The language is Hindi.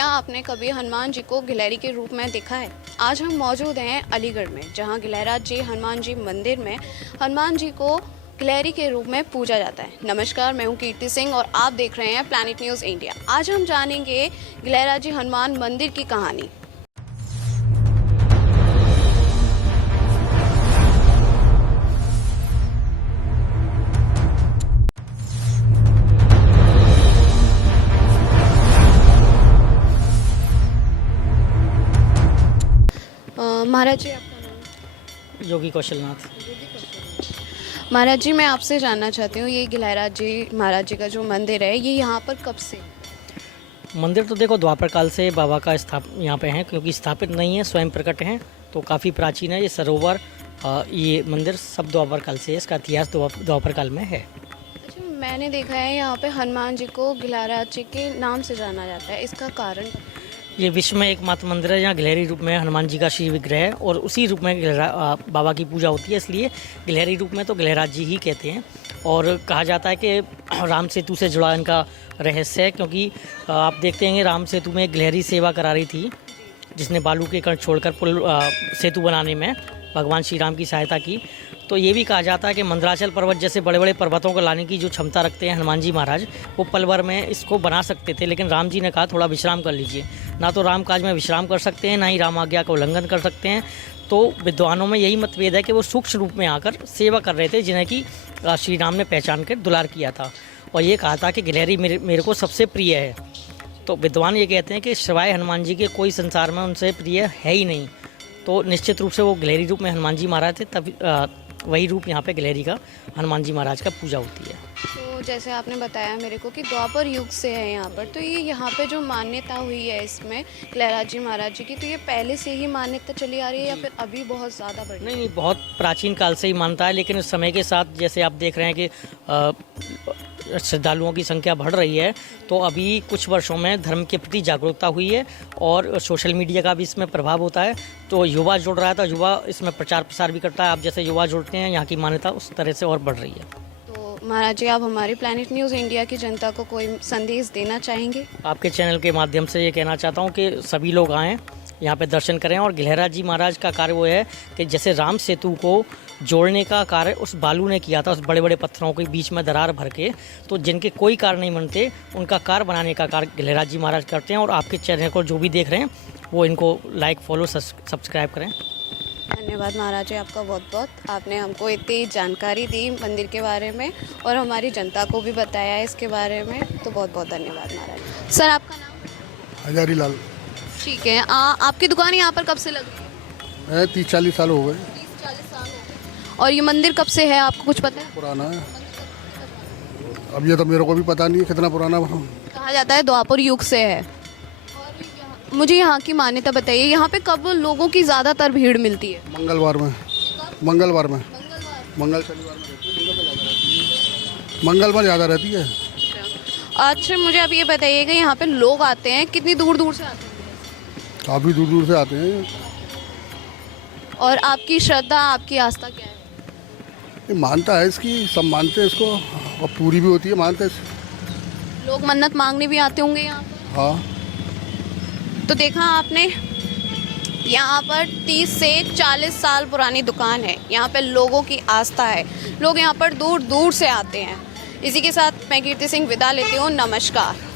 क्या आपने कभी हनुमान जी को गिलहरी के रूप में देखा है? आज हम मौजूद हैं अलीगढ़ में, जहां गिलहराज जी हनुमान जी मंदिर में हनुमान जी को गिलहरी के रूप में पूजा जाता है। नमस्कार, मैं हूं कीर्ति सिंह और आप देख रहे हैं प्लैनेट न्यूज़ इंडिया। आज हम जानेंगे गिलहराज जी हनुमान मंदिर की कहानी। महाराज जी, आपका नाम? योगी कौशलनाथ। महाराज जी, मैं आपसे जानना चाहती हूँ, ये गिलहराज जी महाराज जी का जो मंदिर है, ये यहाँ पर कब से? मंदिर तो देखो द्वापर काल से बाबा का यहाँ पे हैं, क्योंकि स्थापित नहीं है, स्वयं प्रकट हैं, तो काफ़ी प्राचीन है। ये सरोवर ये मंदिर सब द्वापर काल से है, इसका इतिहास द्वापर काल में है। अच्छा, मैंने देखा है यहाँ पे हनुमान जी को गिलहराज जी के नाम से जाना जाता है, इसका कारण? ये विश्व में एकमात्र मंदिर है जहाँ गिलहरी रूप में हनुमान जी का श्री विग्रह है और उसी रूप में बाबा की पूजा होती है, इसलिए गिलहरी रूप में तो गिलहराज जी ही कहते हैं। और कहा जाता है कि राम सेतु से जुड़ा इनका रहस्य है, क्योंकि आप देखते हैं राम सेतु में गिलहरी सेवा करा रही थी, जिसने बालू के कण छोड़कर पुल सेतु बनाने में भगवान श्री राम की सहायता की। तो ये भी कहा जाता है कि मंदराचल पर्वत जैसे बड़े बड़े पर्वतों को लाने की जो क्षमता रखते हैं हनुमान जी महाराज, वो पल भर में इसको बना सकते थे, लेकिन राम जी ने कहा थोड़ा विश्राम कर लीजिए। ना तो राम काज में विश्राम कर सकते हैं, ना ही राम आज्ञा का उल्लंघन कर सकते हैं। तो विद्वानों में यही मतभेद है कि वो सूक्ष्म रूप में आकर सेवा कर रहे थे, जिन्हें कि श्री राम ने पहचान कर दुलार किया था और ये कहा था कि गिलहरी मेरे को सबसे प्रिय है। तो विद्वान ये कहते हैं कि सिवाय हनुमान जी के कोई संसार में उनसे प्रिय है ही नहीं। तो निश्चित रूप से वो गिलहरी रूप में हनुमान जी महाराज थे, तब वही रूप यहाँ पे गिलहरी का हनुमान जी महाराज का पूजा होती है। तो जैसे आपने बताया मेरे को कि द्वापर युग से है यहाँ पर, तो ये यहाँ पे जो मान्यता हुई है इसमें गिलहराज जी महाराज जी की, तो ये पहले से ही मान्यता चली आ रही है या फिर अभी बहुत ज़्यादा बढ़ी? नहीं, बहुत प्राचीन काल से ही मानता है, लेकिन उस समय के साथ जैसे आप देख रहे हैं कि श्रद्धालुओं की संख्या बढ़ रही है, तो अभी कुछ वर्षों में धर्म के प्रति जागरूकता हुई है और सोशल मीडिया का भी इसमें प्रभाव होता है। तो युवा जुड़ रहा है, तो युवा इसमें प्रचार प्रसार भी करता है। आप जैसे युवा जुड़ते हैं, यहाँ की मान्यता उस तरह से और बढ़ रही है। तो महाराज जी, आप हमारी प्लैनेट न्यूज़ इंडिया की जनता को कोई संदेश देना चाहेंगे? आपके चैनल के माध्यम से ये कहना चाहता हूँ कि सभी लोग आएँ, यहाँ पे दर्शन करें। और गिलहराज जी महाराज का कार्य वो है कि जैसे राम सेतु को जोड़ने का कार्य उस बालू ने किया था, उस बड़े बड़े पत्थरों के बीच में दरार भर के, तो जिनके कोई कार्य नहीं बनते उनका कार्य बनाने का कार्य गिलहराज जी महाराज करते हैं। और आपके चैनल को जो भी देख रहे हैं वो इनको लाइक, फॉलो, सब्सक्राइब करें। धन्यवाद महाराज जी, आपका बहुत बहुत। आपने हमको इतनी जानकारी दी मंदिर के बारे में और हमारी जनता को भी बताया इसके बारे में, तो बहुत बहुत धन्यवाद महाराज। सर, आपका नाम? हजारी लाल। ठीक है, आपकी दुकान यहाँ पर कब से लगी है? 30-40 साल हो गए। 30-40 साल हो गए। और ये मंदिर कब से है, आपको कुछ पता है? पुराना है। अब ये तो मेरे को भी पता नहीं है कितना पुराना। कहा जाता है द्वापर युग से है। और मुझे यहाँ की मान्यता बताइए, यहाँ पे कब लोगों की ज़्यादातर भीड़ मिलती है? मंगलवार में। मंगल शनिवार में मंगलवार ज़्यादा रहती है। अच्छा, मुझे अब ये बताइएगा, यहाँ पे लोग आते हैं, कितनी दूर दूर से आते हैं? काफ़ी दूर दूर से आते हैं। और आपकी श्रद्धा, आपकी आस्था क्या है? ये मानता है इसकी, सब मानते हैं इसको और पूरी भी होती है, मानते हैं। लोग मन्नत मांगने भी आते होंगे यहाँ पर? हाँ। तो देखा आपने, यहाँ पर 30 से 40 साल पुरानी दुकान है। यहाँ पे लोगों की आस्था है, लोग यहाँ पर दूर दूर से आते हैं। इसी के साथ मैं कीर्ति सिंह विदा लेती हूँ। नमस्कार।